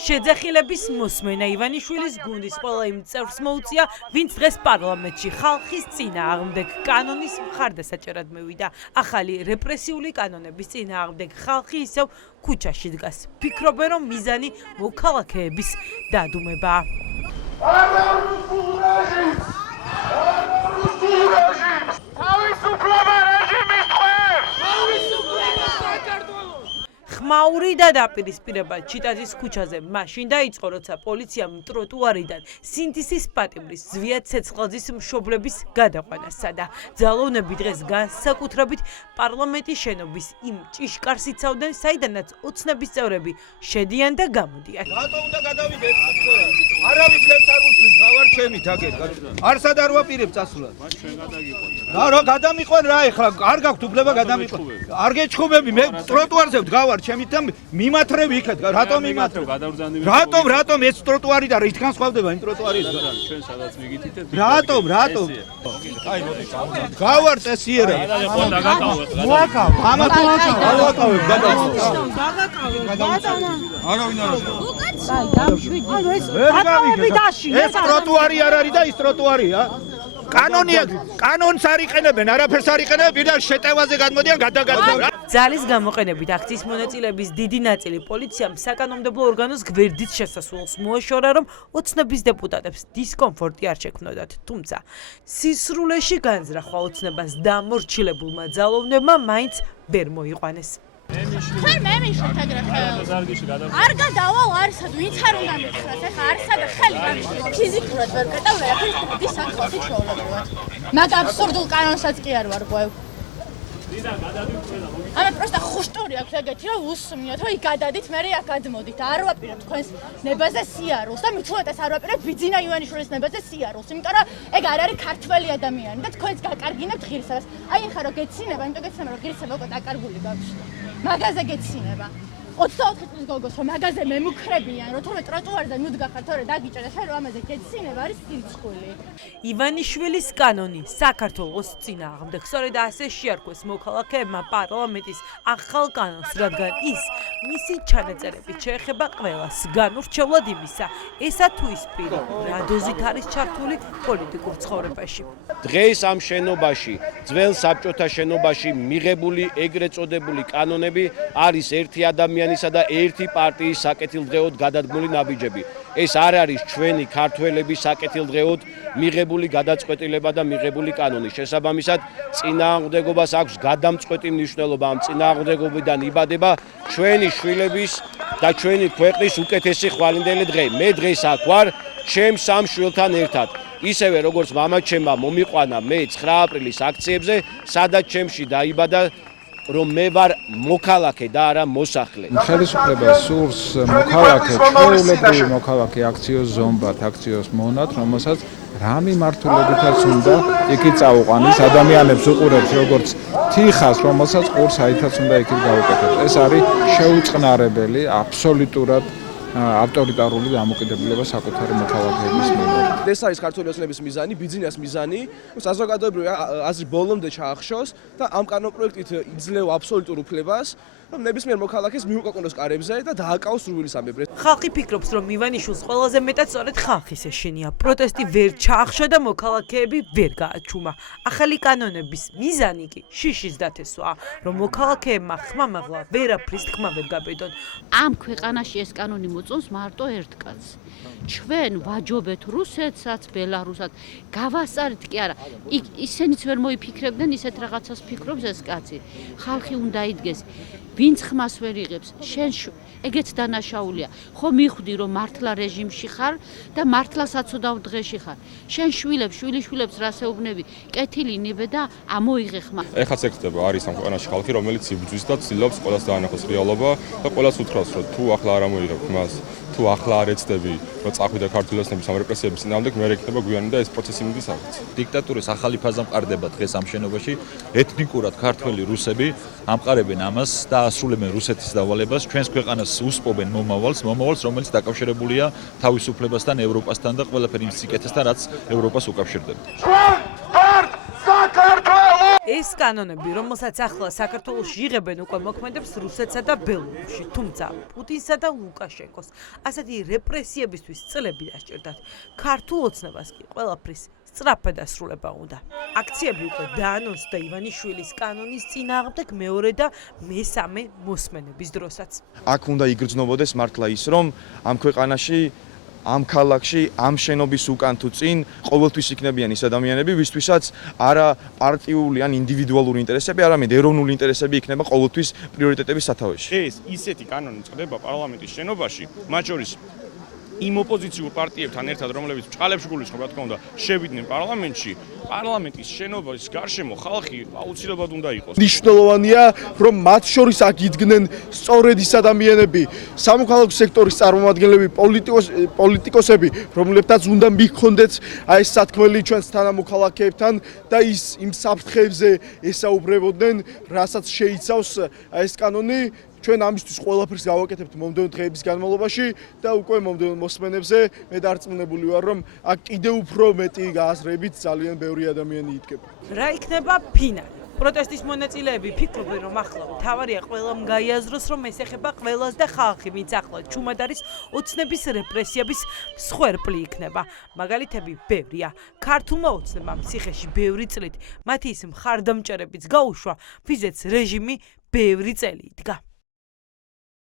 შეძახილების მოსმენა ივანიშვილის გუნდის ყველა იმ წევრს მოუწია, ვინც დღეს პარლამენტში ხალხის წინააღმდეგ კანონის მხარდასაჭერად მივიდა. ახალი რეპრესიული კანონების წინააღმდეგ ხალხი ისევ ქუჩაში დგას. ფიქრობენ, რომ მიზანი მოქალაქეების დადუმებაა. ხმაური და დაპირისპირება ჩიტაძის ქუჩაზე მაშინ დაიწყო, როცა პოლიციამ ტროტუარიდან სინთისის პატიმრის ზვია ცეცხლაძის მშობლების გადაყვანას სცადა. ძალოვნები დღეს განსაკუთრებით პარლამენტის შენობის იმ ჭიშკარს იცავდნენ, საიდანაც ოცნების წევრები შედიან და გამოდიან. რატო უნდა გადავიდეთ? არავის ხელს არ უსმენთ, გავარ ჩემით აგერ. არსად არ ვაპირებ წასვლას. რა გადამიყვან რა ეხლა? არ გაქვთ უფლება გადამიყვან. არ გეჩხუბები, მე ტროტუარზე ვდგავარ ჩემით და მიმათრევ იქეთ. რატომ მიმათრევ? რატომ ეს ტროტუარი და რით განსხვავდება იმ ტროტუარისგან? ჩვენ სადაც მიგითითეთ. რატომ? აი მოდი, გავარ წესიერა. მოაკავ. ამათ გავაკავებ, გადავაკავებ. არავინ არ არის. ეს ტროტუარი არ არის და ის ტროტუარია. კანონია, კანონს არ იყენებენ, არაფერს არ იყენებენ, პირდაპირ შეტევაზე გადმოდიან გადაგადგა. ძალის გამოყენებით აქციის მონაწილეების დიდი ნაწილი პოლიციამ საკანონმდებლო ორგანოს გვერდით შესასვლელს მოაშორა, რომ ოცნების დეპუტატებს დისკომფორტი არ შექმნოდათ. თუმცა სისრულეში განზრახვა ოცნებას დამორჩილებულმა ძალოვნებმა მაინც ვერ მოიყვანეს. მე მიშოთ ეგრე ხელს. არ გადავალ არსად, ვინც არ უნდა მითხრას, ეხა არსად ხელი გამიშვა. ფიზიკურად ვერ გადავ, ვერაფერს დიდი საკუთი ჩაოლებრივად. მაგ აბსურდულ კანონსაც კი არ ვარ ყვევ. ამე პროსტა ხუშტური აქვს ეგეთი, რომ უსმნიოთ, რომ იქ გადადით, მე აქ გადმოდით. არ ვაპირებ თქვენს ნებაზე სიარულს და მithumetes არ ვაპირებ ბიძინა ივანიშვილის ნებაზე სიარულს, იმიტომ რომ ეგ არ არის ქართველი ადამიანი და თქვენს გაკარგინებთ ღირსებას. აი ეხლა რომ გეცინება, იმიტომ გეცინება, რომ ღირსება უკვე დაკარგული გაქვს. მაგაზე გეცინება. 24 წლის გოგოს რომ მაგაზე მემუქრებიან, რომ თურმე ტროტუარზე მივდგახართ, თორე დაგიჭერეთ, რომ ამაზე გეცინება არის სირცხული. ივანიშვილის კანონი საქართველოს წინააღმდეგ. სწორედ ასე შეარქვეს მოქალაქეებმა პარლამენტის ახალ კანონს, რადგან ის მისი ჩანაწერებით შეეხება ყველას, განურჩევლად იმისა, ესა თუ ის პირი, რა დოზით არის ჩართული პოლიტიკურ ცხოვრებაში. დღეს ამ შენობაში, ძველ საბჭოთა შენობაში მიღებული ეგრეთ წოდებული კანონები არის ერთი ადამიანისა და ერთი პარტიის საკეთილდღეოდ გადადგმული ნაბიჯები. ეს არ არის ჩვენი ქართველების საკეთილდღეოდ მიღებული გადაწყვეტილება და მიღებული კანონი. შესაბამისად, წინააღმდეგობას აქვს გადამწყვეტი მნიშვნელობა. ამ წინააღმდეგობიდან იბადება ჩვენი შვილების და ჩვენი ქვეყნის უკეთესი ხვალინდელი დღე. მე დღეს აქ ვარ ჩემ სამ შვილთან ერთად. ისევე როგორც მამაჩემმა მომიყვანა მე 9 აპრილის აქციებზე, სადაც ჩემში დაიბადა, რომ მე ვარ მოქალაქე და არა მოსახლე. ხელისუფლებას სურს მოქალაქე, ჩვეულებრივი მოქალაქე აქციოს ზომბად, აქციოს მონად, რომელსაც რა მიმართულებითაც უნდა იქით წაუყვანის, ადამიანებს უყურებს როგორც თიხას, რომელსაც ყურს აითაც უნდა იქით გაუკეთოს. ეს არის შეუწყნარებელი, აბსოლუტურად ავტორიტარული დამოკიდებულება საკუთარი მოქალაქეების მიმართ. ეს არის ქართული ოცნების მიზანი, ბიძინას მიზანი, საზოგადოებრივი აზრი ბოლომდე ჩაახშოს და ამ კანონპროექტით იძლევა აბსოლუტურ უფლებას, რომ ნებისმიერ მოქალაქეს მიუკაკუნოს კარებზე და დააკავოს სურვილის ამებრ. ხალხი ფიქრობს, რომ ივანიშვილს ყველაზე მეტად სწორედ ხალხის ეშინია. პროტესტი ვერ ჩაახშო და მოქალაქეები ვერ გააჩუმა. ახალი კანონების მიზანი კი შიშის დათესვაა, რომ მოქალაქეებმა ხმამაღლა ვერაფრის თქმა ვერ გაბედონ. ამ ქვეყანაში ეს კანონი მოწონს მარტო ერთ კაცს. ჩვენ ვაჯობეთ რუსეთსაც, ბელარუსსაც, გავასწარეთ კი არა. ისინიც ვერ მოიფიქრებდნენ ისეთ რაღაცას ფიქრობს ეს კაცი. ხალხი უნდა იდგეს. ვინც ხმას ვერ იღებს, შენ ეგეც დანაშაულია. ხო მიხვდი რომ მართლა რეჟიმში ხარ და მართლა საცოდავ დღეში ხარ. შენ შვილებს რასეუბნები, კეთილი ნიბე და ამოიღე ხმა. ეხაც ეგ ხდება, არის ამ ქვეყანაში ხალხი, რომელიც იბრძვის და ცდილობს ყველას დაანახოს რეალობა და ყველას უთხრავს, რომ თუ ახლა არ ამოიღებ ხმას, თუ ახლა არ ეცდები, რომ წახვიდე ქართული ოცნების ამ რეპრესიების წინააღმდეგ, მე იქნება გვიანი და ეს პროცესი მიდის აღწევს. დიქტატურის ახალი ფაზა მყარდება დღეს ამ შენობაში. ეთნიკურად ქართველი რუსები ამყარებენ ამას და ასრულებენ რუსეთის დავალებას, ჩვენს ქვეყანას უსპობენ მომავალს, რომელიც დაკავშირებულია თავისუფლებასთან, ევროპასთან და ყველაფერი იმ სიკეთესთან, რაც ევროპას უკავშირდება. ეს კანონები, რომელსაც ახლა საქართველოში იღებენ უკვე მოქმედებს რუსეთსა და ბელორუსში, თუმცა პუტინსა და ლუკაშენკოს ასეთი რეპრესიებისთვის წლები დასჭირდათ. ქართულ ოცნებას კი ყველაფრის სწრაფად დასრულება უნდა. აქციები უკვე დაანონსდა ივანიშვილის კანონის წინააღმდეგ მეორე და მესამე მოსმენების დროსაც. აქ უნდა იგრძნობოდეს მართლა ის, რომ ამ ქვეყანაში ამ ქალაქში, ამ შენობის უკან თუ წინ ყოველთვის იქნებიან ის ადამიანები, ვისთვისაც არა პარტიული ან ინდივიდუალური ინტერესები, არამედ ეროვნული ინტერესები იქნება ყოველთვის პრიორიტეტების სათავეში. ეს ისეთი კანონი წდება პარლამენტის შენობაში, მათ შორის იმ ოპოზიციურ პარტიებთან ერთად, რომლებიც ჭყალებში გულისხმობ, რა თქმა უნდა, შევიდნენ პარლამენტში, პარლამენტის შენობის გარშემო ხალხი აუცილებლად უნდა იყოს. მნიშვნელოვანია, რომ მათ შორის აქ იდგნენ სწორედ ის ადამიანები, სამოქალაქო სექტორის წარმომადგენლები, პოლიტიკოსები, რომლებთაც უნდა მიჰქონდეთ აი ეს სათქმელი ჩვენს თანამოქალაქეებთან და ის იმ საფრთხეებზე ესაუბრებოდნენ, რასაც შეიცავს აი ეს კანონი. ჩვენ ამისთვის ყველაფერს გავაკეთებთ მომდევნო დღეების განმავლობაში და უკვე მომდევნო მოსმენებზე მე დარწმუნებული ვარ, რომ აქ კიდევ უფრო მეტი გააზრებით ძალიან ბევრი ადამიანი იდგება. რა იქნება ფინალი? პროტესტის მონაწილეები ფიქრობენ, რომ ახლა მთავარია ყველამ გაიაზროს, რომ ეს ეხება ყველას და ხალხი, ვინც ახლა ჩუმად არის ოცნების რეპრესიების მსხვერპლი იქნება. მაგალითები ბევრია. ქართულმა ოცნებამ ციხეში ბევრი წლით მათი ის მხარდამჭერებიც გაუშვა, ვიზეც რეჟიმი ბევრი წელი იდგა.